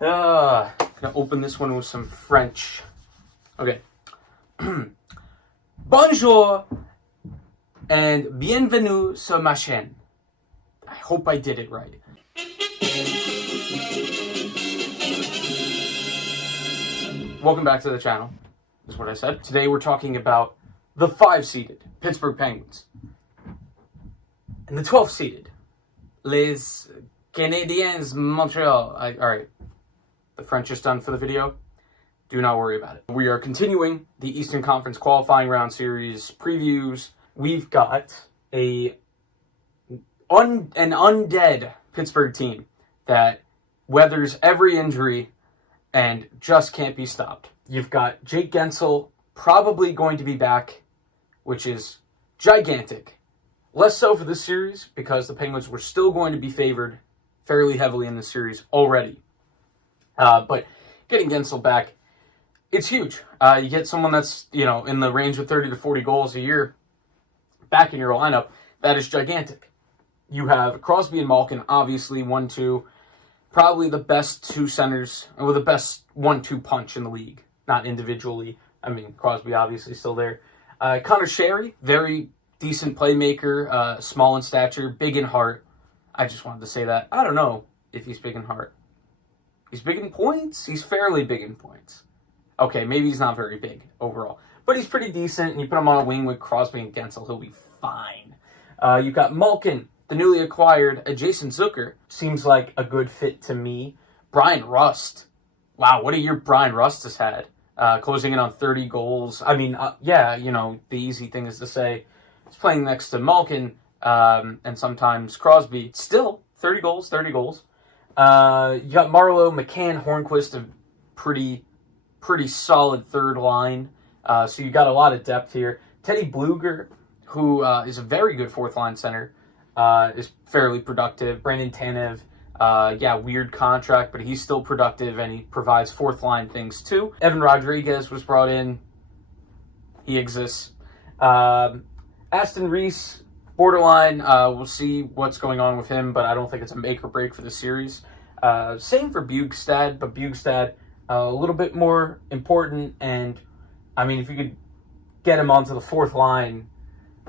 Gonna open this one with some French. Okay. Bonjour and bienvenue sur ma chaîne. I hope I did it right. Welcome back to the channel, is what I said. Today we're talking about the 5-seeded Pittsburgh Penguins and the 12-seeded Les Canadiens Montreal. Alright, the French is done for the video. Do not worry about it. We are continuing the Eastern Conference qualifying round series previews. We've got an undead Pittsburgh team that weathers every injury and just can't be stopped. You've got Jake Guentzel probably going to be back, which is gigantic. Less so for this series because the Penguins were still going to be favored fairly heavily in this series already. But getting Guentzel back, it's huge. You get someone that's, in the range of 30 to 40 goals a year back in your lineup. That is gigantic. You have Crosby and Malkin, obviously 1-2. Probably the best two centers, or the best 1-2 punch in the league. Not individually. I mean, Crosby obviously still there. Connor Sherry, very decent playmaker, small in stature, big in heart. I just wanted to say that. I don't know if he's big in heart. He's big in points. He's fairly big in points. Okay, maybe he's not very big overall. But he's pretty decent, and you put him on a wing with Crosby and Guentzel, he'll be fine. You've got Malkin, the newly acquired Jason Zucker. Seems like a good fit to me. Brian Rust. Wow, what a year Brian Rust has had. Closing in on 30 goals. I mean, the easy thing is to say he's playing next to Malkin and sometimes Crosby. Still, 30 goals. You got Marleau, McCann, Hornquist, a pretty solid third line. So you got a lot of depth here. Teddy Bluger, who is a very good fourth line center, is fairly productive. Brandon Tanev, weird contract, but he's still productive and he provides fourth line things too. Evan Rodriguez was brought in. He exists. Astron-Reese, borderline. We'll see what's going on with him, but I don't think it's a make or break for the series. Same for Bjugstad, but Bjugstad a little bit more important. And I mean, if you could get him onto the fourth line,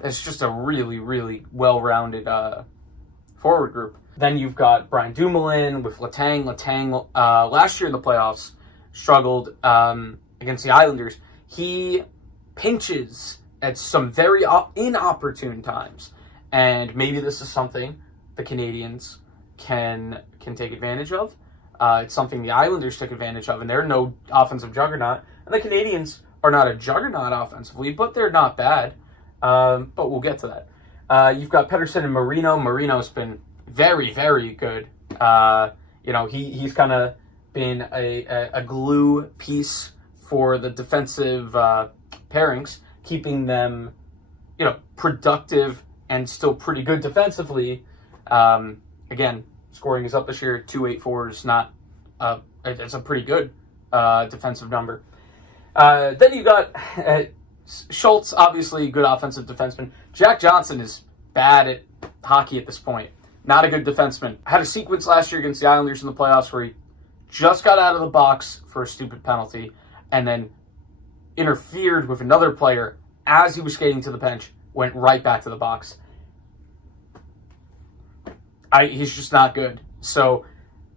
it's just a really, really well-rounded forward group. Then you've got Brian Dumoulin with Letang. Letang, last year in the playoffs, struggled against the Islanders. He pinches at some very inopportune times. And maybe this is something the Canadiens can take advantage of. It's something the Islanders took advantage of, and they're no offensive juggernaut. And the Canadiens are not a juggernaut offensively, but they're not bad. But we'll get to that. You've got Pettersson and Marino. Marino's been very, very good. He's kind of been a glue piece for the defensive pairings, keeping them, productive and still pretty good defensively. Again, scoring is up this year. 284 is not. It's a pretty good defensive number. Then you got Schultz, obviously good offensive defenseman. Jack Johnson is bad at hockey at this point. Not a good defenseman. Had a sequence last year against the Islanders in the playoffs where he just got out of the box for a stupid penalty and then interfered with another player as he was skating to the bench, went right back to the box. He's just not good. So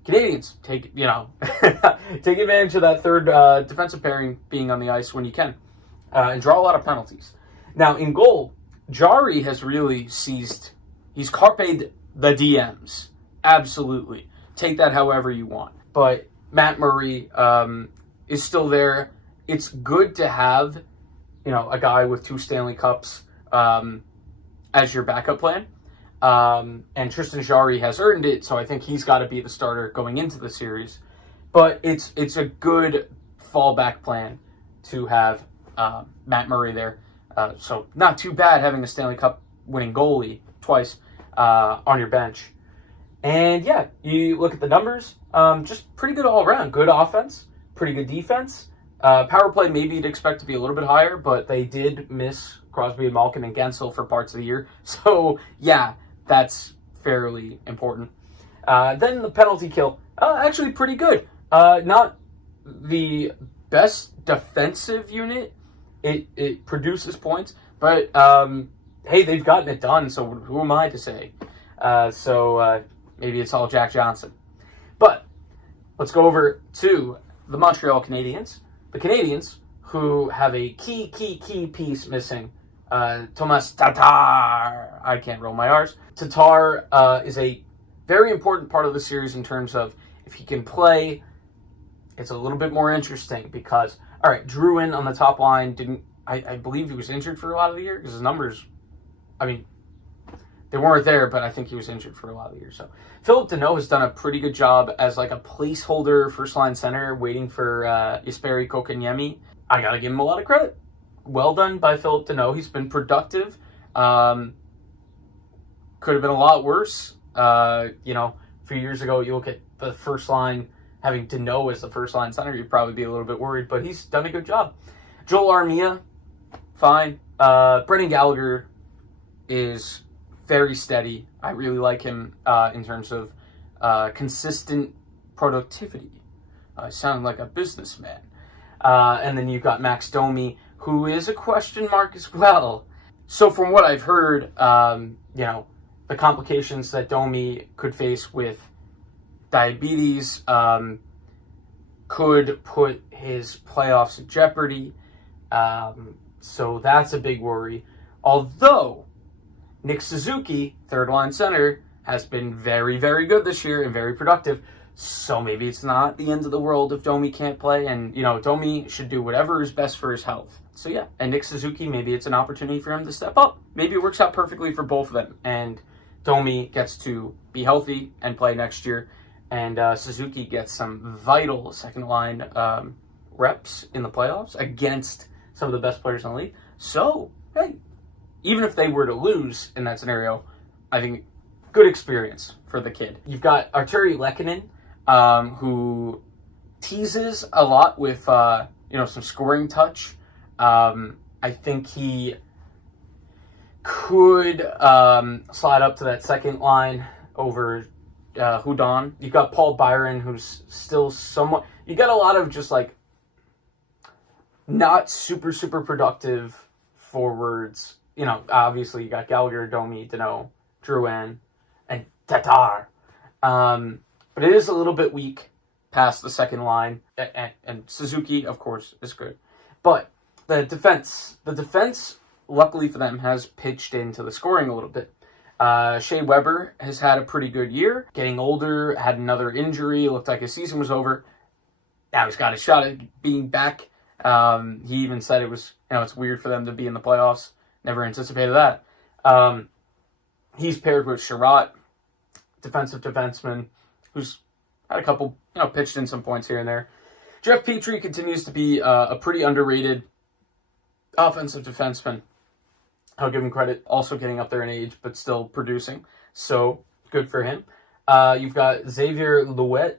Canadiens, take advantage of that third defensive pairing being on the ice when you can. And draw a lot of penalties. Now, in goal, Jari has really seized. He's carped the DMs. Absolutely. Take that however you want. But Matt Murray is still there. It's good to have, a guy with 2 Stanley Cups as your backup plan. And Tristan Jarry has earned it, so I think he's got to be the starter going into the series. But it's a good fallback plan to have Matt Murray there. So not too bad having a Stanley Cup winning goalie twice on your bench. And yeah, you look at the numbers, just pretty good all around. Good offense, pretty good defense. Power play, maybe you'd expect to be a little bit higher, but they did miss Crosby and Malkin and Guentzel for parts of the year. So yeah, that's fairly important. Then the penalty kill, actually pretty good. Not the best defensive unit. It produces points, but hey, they've gotten it done, so who am I to say? Maybe it's all Jack Johnson. But let's go over to the Montreal Canadiens. The Canadiens, who have a key piece missing. Thomas Tatar. I can't roll my R's. Tatar is a very important part of the series in terms of if he can play, it's a little bit more interesting because, all right, Drouin on the top line I believe he was injured for a lot of the year because his numbers, I mean, they weren't there, but I think he was injured for a lot of the year. So Philip Deneau has done a pretty good job as like a placeholder first-line center waiting for Jesperi Kotkaniemi. I got to give him a lot of credit. Well done by Philip Deneau. He's been productive. Could have been a lot worse. A few years ago, you look at the first line, having Deneau as the first-line center, you'd probably be a little bit worried, but he's done a good job. Joel Armia, fine. Brendan Gallagher is very steady. I really like him in terms of consistent productivity. I sound like a businessman. And then you've got Max Domi, who is a question mark as well. So from what I've heard, the complications that Domi could face with diabetes could put his playoffs in jeopardy. So that's a big worry. Although Nick Suzuki, third-line center, has been very, very good this year and very productive. So maybe it's not the end of the world if Domi can't play. And, Domi should do whatever is best for his health. So, yeah. And Nick Suzuki, maybe it's an opportunity for him to step up. Maybe it works out perfectly for both of them. And Domi gets to be healthy and play next year. And Suzuki gets some vital second-line reps in the playoffs against some of the best players in the league. So, hey, even if they were to lose in that scenario, I think good experience for the kid. You've got Arturi Lehkonen, who teases a lot with, some scoring touch. I think he could slide up to that second line over Hudon. You've got Paul Byron, who's still somewhat... You got a lot of just, not super productive forwards. Obviously you got Gallagher, Domi, Deneau, Drouin, and Tatar. But it is a little bit weak past the second line. And Suzuki, of course, is good. But the defense, luckily for them, has pitched into the scoring a little bit. Shea Weber has had a pretty good year. Getting older, had another injury. Looked like his season was over. Now he's got a shot at being back. He even said it was, it's weird for them to be in the playoffs. Never anticipated that. He's paired with Sherratt, defensive defenseman, who's had a couple, pitched in some points here and there. Jeff Petrie continues to be a pretty underrated offensive defenseman. I'll give him credit. Also getting up there in age, but still producing. So, good for him. You've got Xavier Louet,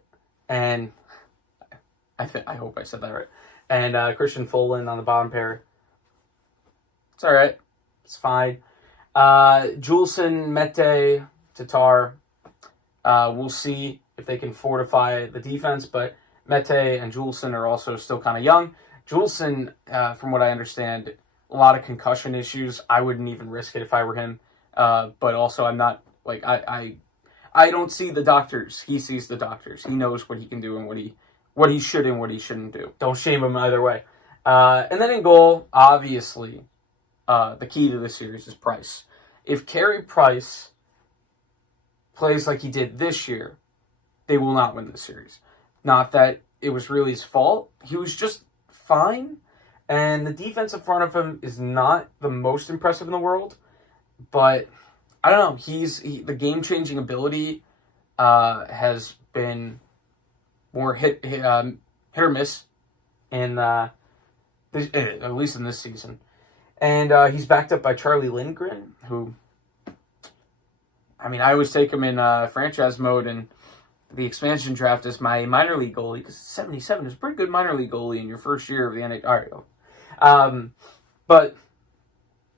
and I hope I said that right. And Christian Folin on the bottom pair. It's all right. It's fine. Juleson, Mete, Tatar. We'll see if they can fortify the defense, but Mete and Juleson are also still kind of young. Juleson, from what I understand, a lot of concussion issues. I wouldn't even risk it if I were him. But also, I'm not, I don't see the doctors. He sees the doctors. He knows what he can do and what he should and what he shouldn't do. Don't shame him either way. And then in goal, obviously, the key to this series is Price. If Carey Price plays like he did this year, they will not win this series. Not that it was really his fault. He was just fine. And the defense in front of him is not the most impressive in the world. But, I don't know. The game-changing ability has been more hit or miss at least in this season. And he's backed up by Charlie Lindgren, who, I always take him in franchise mode and the expansion draft as my minor league goalie, because 77 is a pretty good minor league goalie in your first year of the NHL. All right, but,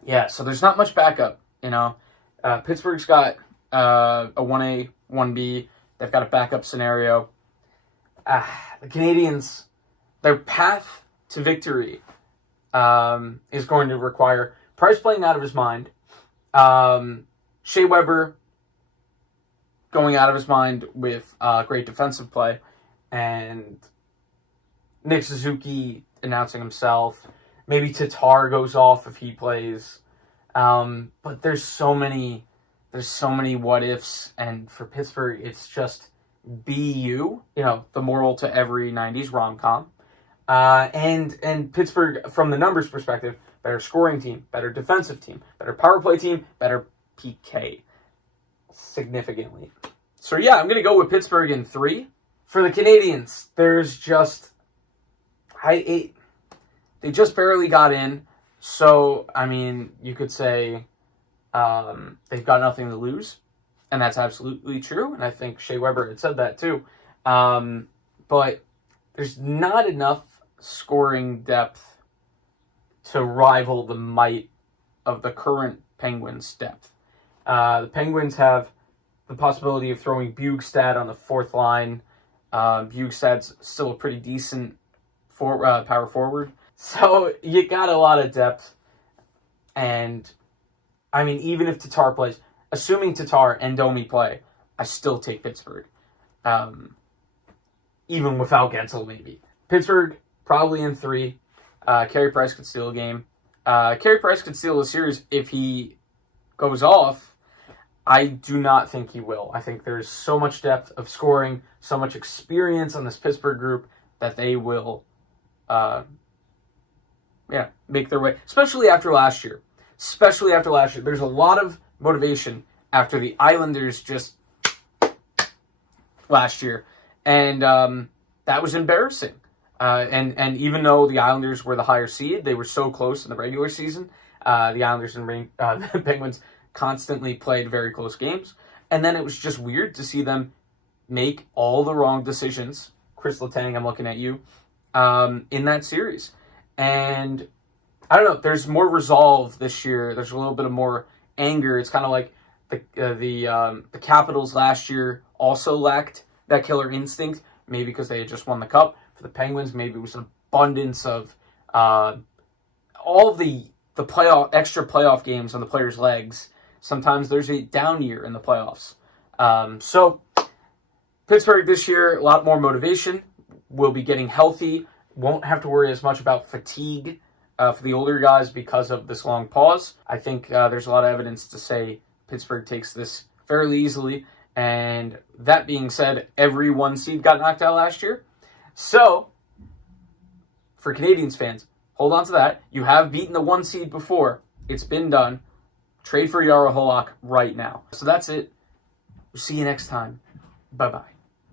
yeah, so there's not much backup, Pittsburgh's got a 1A, 1B. They've got a backup scenario. the Canadiens, their path to victory is going to require Price playing out of his mind, Shea Weber going out of his mind with great defensive play, and Nick Suzuki announcing himself. Maybe Tatar goes off if he plays. But there's so many what ifs, and for Pittsburgh, it's just be you. The moral to every '90s rom-com. And Pittsburgh, from the numbers perspective, better scoring team, better defensive team, better power play team, better PK, significantly. So yeah, I'm gonna go with Pittsburgh in 3. For the Canadiens, there's just they just barely got in. So I mean, you could say they've got nothing to lose, and that's absolutely true. And I think Shea Weber had said that too. But there's not enough scoring depth to rival the might of the current Penguins' depth. The Penguins have the possibility of throwing Bjugstad on the 4th line. Bjugstad's still a pretty decent power forward. So you got a lot of depth. And, I mean, even if Tatar plays, assuming Tatar and Domi play, I still take Pittsburgh. Even without Gensel, maybe. Pittsburgh, probably in 3. Carey Price could steal a game. Carey Price could steal a series if he goes off. I do not think he will. I think there's so much depth of scoring, so much experience on this Pittsburgh group that they will make their way, especially after last year. There's a lot of motivation after the Islanders just last year. And that was embarrassing. And even though the Islanders were the higher seed, they were so close in the regular season. The Islanders and the Penguins constantly played very close games. And then it was just weird to see them make all the wrong decisions. Chris Letang, I'm looking at you, in that series. And I don't know, there's more resolve this year. There's a little bit of more anger. It's kind of like the Capitals last year also lacked that killer instinct, maybe because they had just won the Cup. For the Penguins, maybe it was an abundance of all the extra playoff games on the players' legs. Sometimes there's a down year in the playoffs. So Pittsburgh this year, a lot more motivation. Will be getting healthy. Won't have to worry as much about fatigue for the older guys because of this long pause. I think there's a lot of evidence to say Pittsburgh takes this fairly easily. And that being said, every 1 seed got knocked out last year. So, for Canadiens fans, hold on to that. You have beaten the 1 seed before. It's been done. Trade for Jaro Halak right now. So that's it. We'll see you next time. Bye-bye.